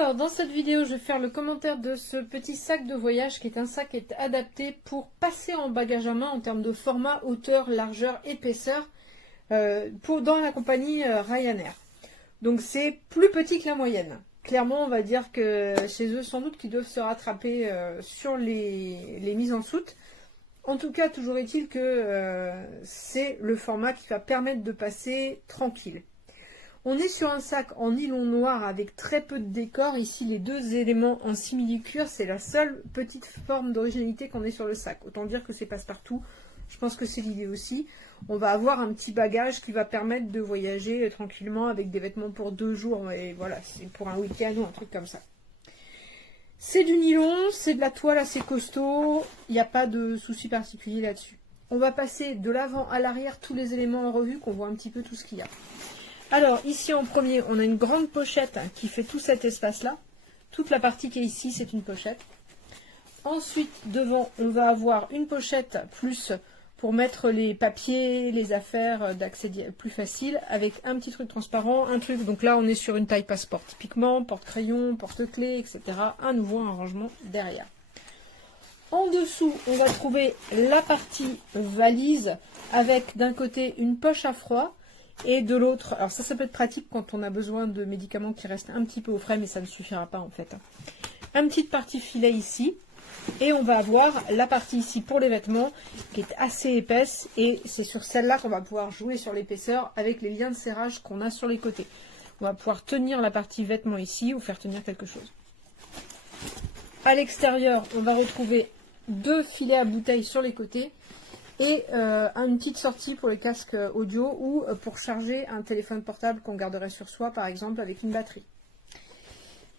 Alors, dans cette vidéo, je vais faire le commentaire de ce petit sac de voyage qui est un sac qui est adapté pour passer en bagage à main en termes de format, hauteur, largeur, épaisseur dans la compagnie Ryanair. Donc c'est plus petit que la moyenne. Clairement, on va dire que chez eux, sans doute qu'ils doivent se rattraper sur les mises en soute. En tout cas, toujours est-il que c'est le format qui va permettre de passer tranquille. On est sur un sac en nylon noir avec très peu de décor. Ici, les deux éléments en simili-cuir, c'est la seule petite forme d'originalité qu'on ait sur le sac. Autant dire que c'est passe-partout. Je pense que c'est l'idée aussi. On va avoir un petit bagage qui va permettre de voyager tranquillement avec des vêtements pour 2 jours. Et voilà, c'est pour un week-end ou un truc comme ça. C'est du nylon, c'est de la toile assez costaud. Il n'y a pas de souci particulier là-dessus. On va passer de l'avant à l'arrière tous les éléments en revue, qu'on voit un petit peu tout ce qu'il y a. Alors, ici en premier, on a une grande pochette qui fait tout cet espace-là. Toute la partie qui est ici, c'est une pochette. Ensuite, devant, on va avoir une pochette plus pour mettre les papiers, les affaires d'accès plus facile, avec un petit truc transparent, un truc. Donc là, on est sur une taille passeport typiquement, porte-crayon, porte-clés, etc. Un nouveau rangement derrière. En dessous, on va trouver la partie valise avec d'un côté une poche à froid. Et de l'autre, alors ça peut être pratique quand on a besoin de médicaments qui restent un petit peu au frais, mais ça ne suffira pas en fait. Une petite partie filet ici, et on va avoir la partie ici pour les vêtements, qui est assez épaisse, et c'est sur celle-là qu'on va pouvoir jouer sur l'épaisseur avec les liens de serrage qu'on a sur les côtés. On va pouvoir tenir la partie vêtements ici, ou faire tenir quelque chose. À l'extérieur, on va retrouver 2 filets à bouteilles sur les côtés, et une petite sortie pour les casques audio ou pour charger un téléphone portable qu'on garderait sur soi, par exemple, avec une batterie.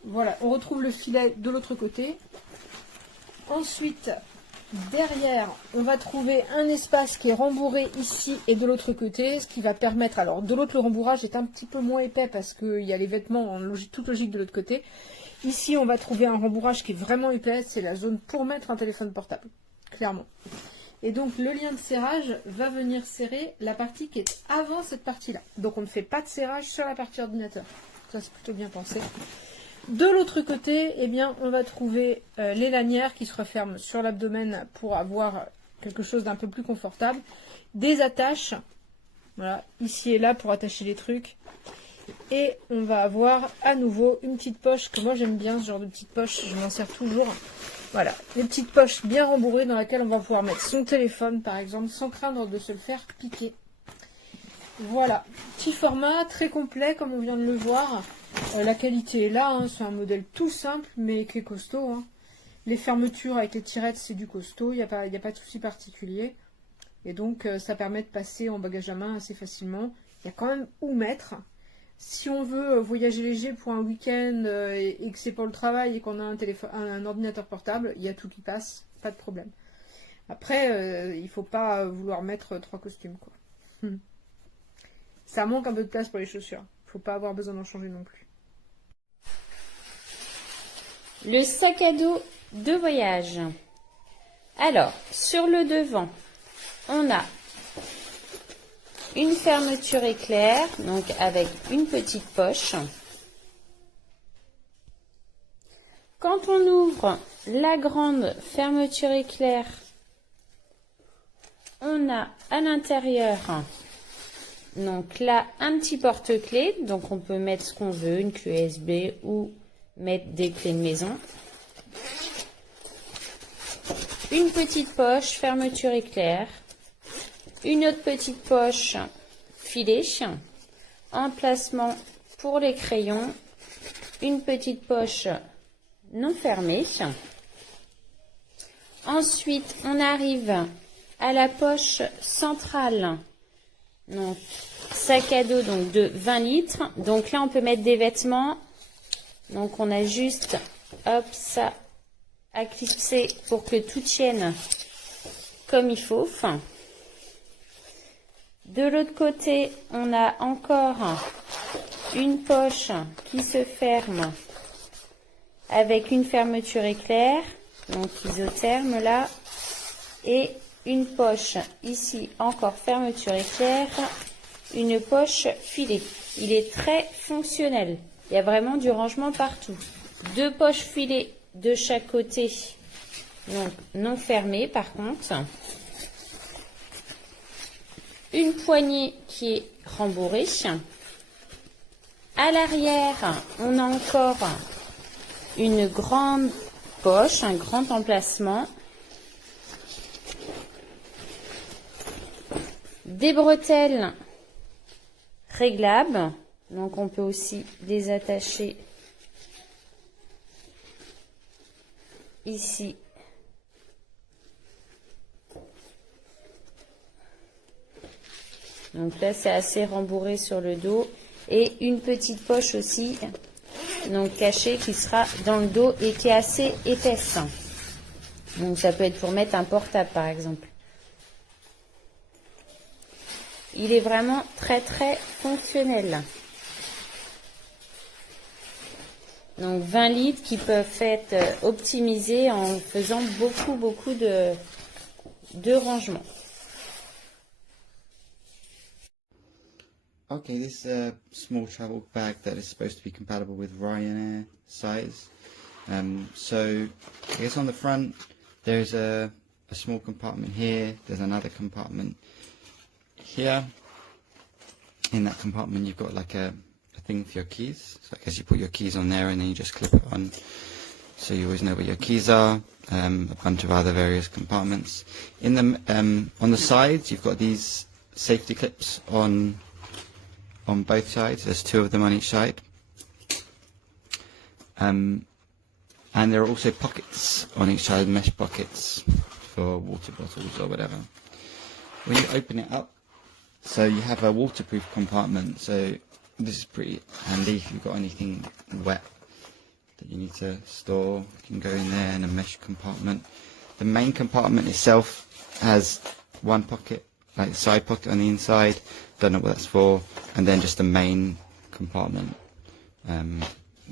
Voilà, on retrouve le filet de l'autre côté. Ensuite, derrière, on va trouver un espace qui est rembourré ici et de l'autre côté, ce qui va permettre... Alors, de l'autre, le rembourrage est un petit peu moins épais parce qu'il y a les vêtements en toute logique de l'autre côté. Ici, on va trouver un rembourrage qui est vraiment épais, c'est la zone pour mettre un téléphone portable, clairement. Et donc le lien de serrage va venir serrer la partie qui est avant cette partie-là. Donc on ne fait pas de serrage sur la partie ordinateur. Ça c'est plutôt bien pensé. De l'autre côté, eh bien, on va trouver les lanières qui se referment sur l'abdomen pour avoir quelque chose d'un peu plus confortable. Des attaches, voilà, ici et là pour attacher les trucs. Et on va avoir à nouveau une petite poche que moi j'aime bien, ce genre de petite poche, je m'en sers toujours. Voilà, une petite poche bien rembourrée dans laquelle on va pouvoir mettre son téléphone par exemple sans craindre de se le faire piquer. Voilà, petit format très complet comme on vient de le voir. La qualité est là, hein, c'est un modèle tout simple mais qui est costaud. Hein. Les fermetures avec les tirettes c'est du costaud, il n'y a pas de souci particulier. Et donc ça permet de passer en bagage à main assez facilement. Il y a quand même où mettre. Si on veut voyager léger pour un week-end et que c'est pour le travail et qu'on a un ordinateur portable, il y a tout qui passe, pas de problème. Après, il ne faut pas vouloir mettre 3 costumes, quoi. Ça manque un peu de place pour les chaussures. Il ne faut pas avoir besoin d'en changer non plus. Le sac à dos de voyage. Alors, sur le devant, on a une fermeture éclair, donc avec une petite poche. Quand on ouvre la grande fermeture éclair, on a à l'intérieur, donc là, un petit porte-clés. Donc on peut mettre ce qu'on veut, une clé USB ou mettre des clés de maison. Une petite poche, fermeture éclair. Une autre petite poche filet, emplacement pour les crayons, une petite poche non fermée. Ensuite, on arrive à la poche centrale, donc sac à dos donc de 20 litres. Donc là, on peut mettre des vêtements. Donc on a juste, hop, ça à clipser pour que tout tienne comme il faut. De l'autre côté, on a encore une poche qui se ferme avec une fermeture éclair, donc isotherme là, et une poche ici encore fermeture éclair, une poche filet. Il est très fonctionnel. Il y a vraiment du rangement partout. 2 poches filets de chaque côté, donc non fermées par contre. Une poignée qui est rembourrée. À l'arrière, on a encore une grande poche, un grand emplacement. Des bretelles réglables, donc on peut aussi les attacher ici. Donc là c'est assez rembourré sur le dos et une petite poche aussi, donc cachée, qui sera dans le dos et qui est assez épaisse. Donc ça peut être pour mettre un portable par exemple. Il est vraiment très très fonctionnel. Donc 20 litres qui peuvent être optimisés en faisant beaucoup de rangements. Okay, this is a small travel bag that is supposed to be compatible with Ryanair size. So I guess on the front there's a small compartment here, there's another compartment here. In that compartment you've got like a thing for your keys. So I guess you put your keys on there and then you just clip it on, so you always know where your keys are. A bunch of other various compartments. In the on the sides you've got these safety clips on both sides. There's 2 of them on each side. And there are also pockets on each side, mesh pockets for water bottles or whatever. When you open it up, so you have a waterproof compartment, so this is pretty handy if you've got anything wet that you need to store. You can go in there in a mesh compartment. The main compartment itself has one pocket, like side pocket on the inside, don't know what that's for, and then just the main compartment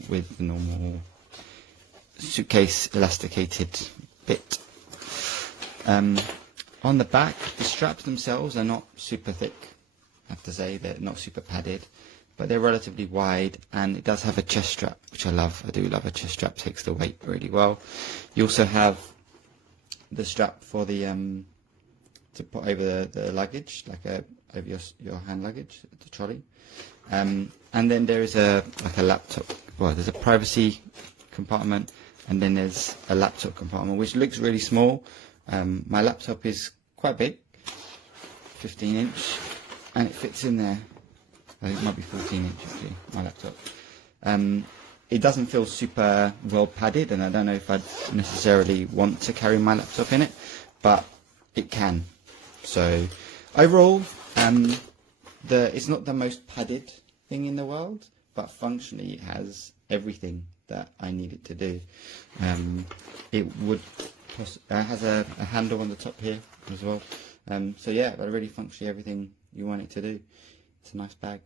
with the normal suitcase elasticated bit. On the back, the straps themselves are not super thick, I have to say. They're not super padded, but they're relatively wide, and it does have a chest strap, which I love. I do love a chest strap, takes the weight really well. You also have the strap for the to put over the luggage, like over your hand luggage, the trolley. And then there is a laptop. Well, there's a privacy compartment, and then there's a laptop compartment, which looks really small. My laptop is quite big, 15-inch, and it fits in there. I think it might be 14-inch actually, my laptop. It doesn't feel super well padded, and I don't know if I'd necessarily want to carry my laptop in it, but it can. So overall, it's not the most padded thing in the world, but functionally it has everything that I need it to do. It has a handle on the top here as well. So yeah, but really functionally everything you want it to do. It's a nice bag.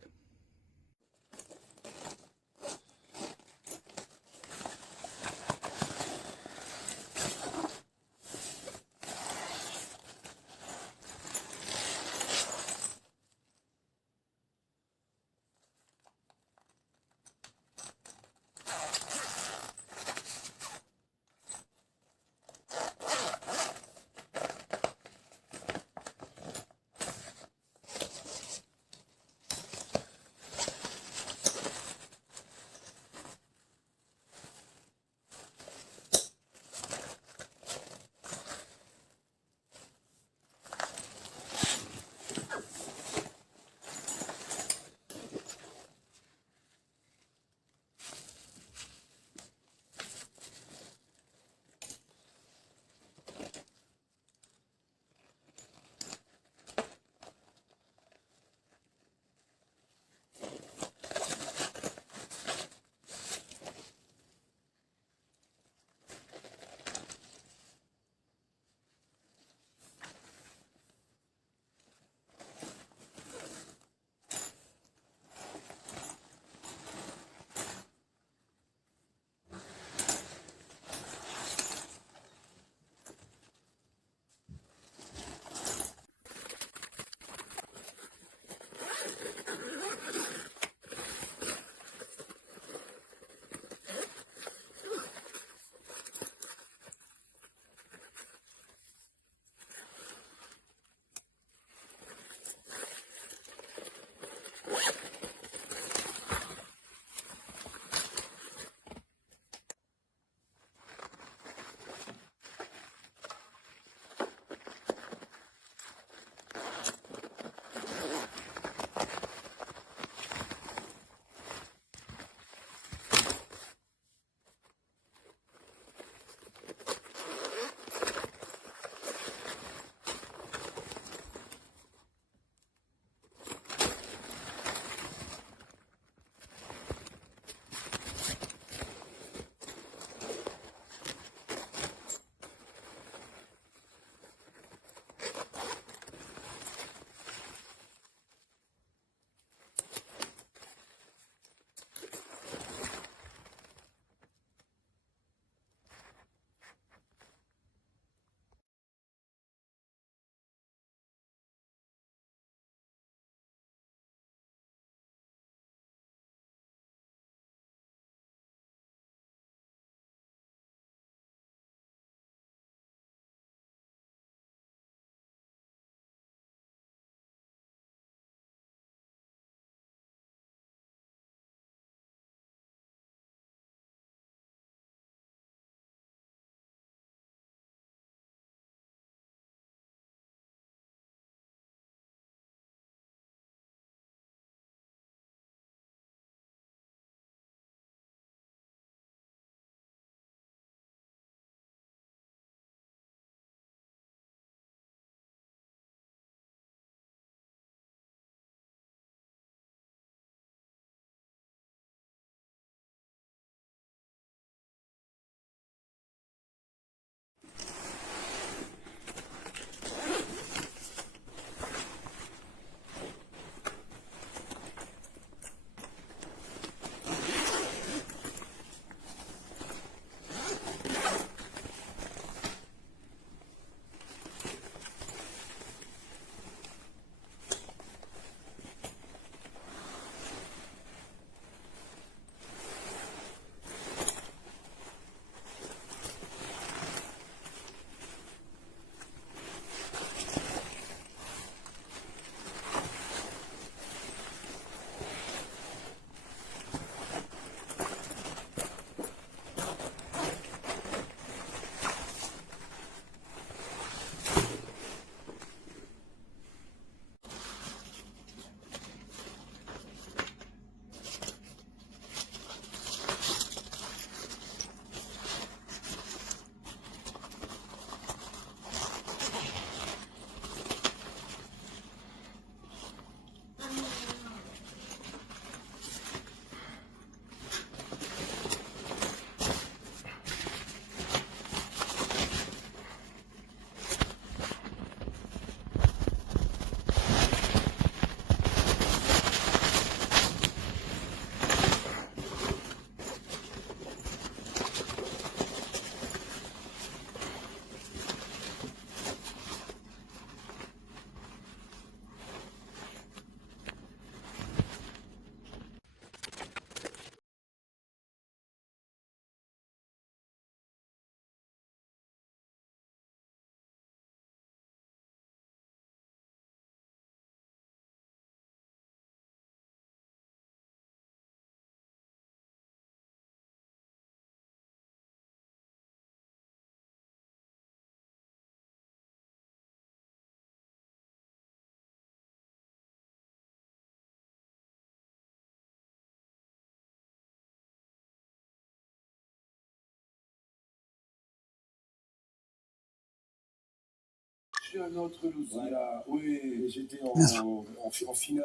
reçu un autre Lucia. Oui, j'étais en finale.